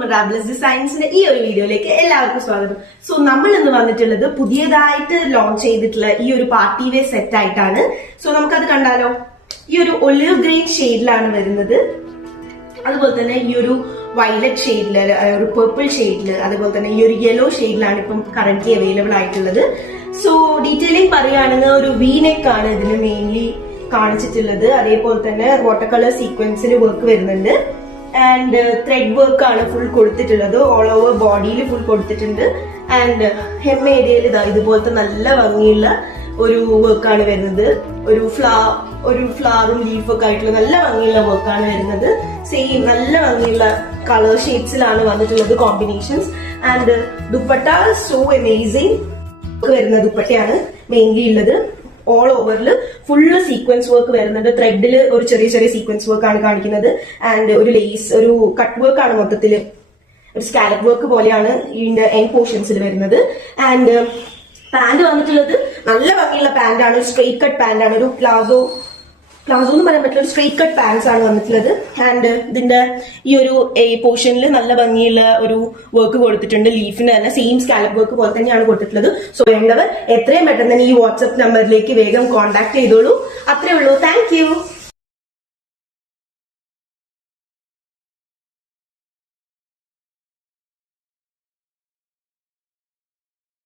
മിറാബിളസ് ഡിസൈൻസിന്റെ ഈ ഒരു വീഡിയോയിലേക്ക് എല്ലാവർക്കും സ്വാഗതം. സോ നമ്മൾ ഇന്ന് വന്നിട്ടുള്ളത് പുതിയതായിട്ട് ലോഞ്ച് ചെയ്തിട്ടുള്ള ഈ ഒരു പാർട്ടി വെയർ സെറ്റ് ആയിട്ടാണ്. സോ നമുക്കത് കണ്ടാലോ. ഈ ഒരു ഒലിവ് ഗ്രീൻ ഷെയ്ഡിലാണ് വരുന്നത്. അതുപോലെ തന്നെ ഈ ഒരു വയലറ്റ് ഷെയ്ഡില്, ഒരു പർപ്പിൾ ഷെയ്ഡില്, അതുപോലെ തന്നെ ഈ ഒരു യെല്ലോ ഷെയ്ഡിലാണ് ഇപ്പം കറന്റ്ലി അവൈലബിൾ ആയിട്ടുള്ളത്. സോ ഡീറ്റെയിലിംഗ് പറയുകയാണെങ്കിൽ ഒരു വി നെക്ക് ആണ് ഇതിന് മെയിൻലി കാണിച്ചിട്ടുള്ളത്. അതേപോലെ തന്നെ വാട്ടർ കളർ സീക്വൻസിന് വർക്ക് വരുന്നുണ്ട്. ആൻഡ് ത്രെഡ് വർക്ക് ആണ് ഫുൾ കൊടുത്തിട്ടുള്ളത്. ഓൾ ഓവർ ബോഡിയിൽ ഫുൾ കൊടുത്തിട്ടുണ്ട്. ആൻഡ് ഹെം ഏരിയയിൽ ഇതുപോലത്തെ നല്ല ഭംഗിയുള്ള ഒരു വർക്കാണ് വരുന്നത്. ഒരു ഫ്ലവറും ലീഫൊക്കെ ആയിട്ടുള്ള നല്ല ഭംഗിയുള്ള വർക്കാണ് വരുന്നത്. സെയിം നല്ല ഭംഗിയുള്ള കളർ ഷെയ്ഡ്സിലാണ് വന്നിട്ടുള്ളത് combinations. And dupatta so amazing വരുന്ന ദുപ്പട്ടയാണ് മെയിൻലി ഉള്ളത്. ഓൾ ഓവറിൽ ഫുള്ള് സീക്വൻസ് വർക്ക് വരുന്നുണ്ട്. ത്രെഡിൽ ഒരു ചെറിയ സീക്വൻസ് വർക്ക് ആണ് കാണിക്കുന്നത്. ആൻഡ് ഒരു ലേസ്, ഒരു കട്ട് വർക്ക് ആണ് മൊത്തത്തില്, ഒരു സ്കാലപ്പ് വർക്ക് പോലെയാണ് ഇതിന്റെ എൻഡ് പോർഷൻസിൽ വരുന്നത്. ആൻഡ് പാന്റ് വന്നിട്ടുള്ളത് നല്ല ഭംഗിയുള്ള പാന്റ് ആണ്. സ്ട്രെയിറ്റ് കട്ട് പാന്റ് ആണ്. ഒരു പ്ലാസോ എന്ന് പറയാൻ പറ്റില്ല, ഒരു സ്ട്രെയിറ്റ് കട്ട് പാൻസ് ആണ് വന്നിട്ടുള്ളത്. ആൻഡ് ഇതിന്റെ ഈ ഒരു പോർഷനിൽ നല്ല ഭംഗിയുള്ള ഒരു വർക്ക് കൊടുത്തിട്ടുണ്ട്. ലീഫിന് തന്നെ സെയിം സ്കാലപ്പ് വർക്ക് പോലെ തന്നെയാണ് കൊടുത്തിട്ടുള്ളത്. സോ വേണ്ടവർ എത്രയും പെട്ടെന്ന് തന്നെ ഈ വാട്സ്ആപ്പ് നമ്പറിലേക്ക് വേഗം കോൺടാക്ട് ചെയ്തോളൂ. അത്രേ ഉള്ളൂ. Thank you.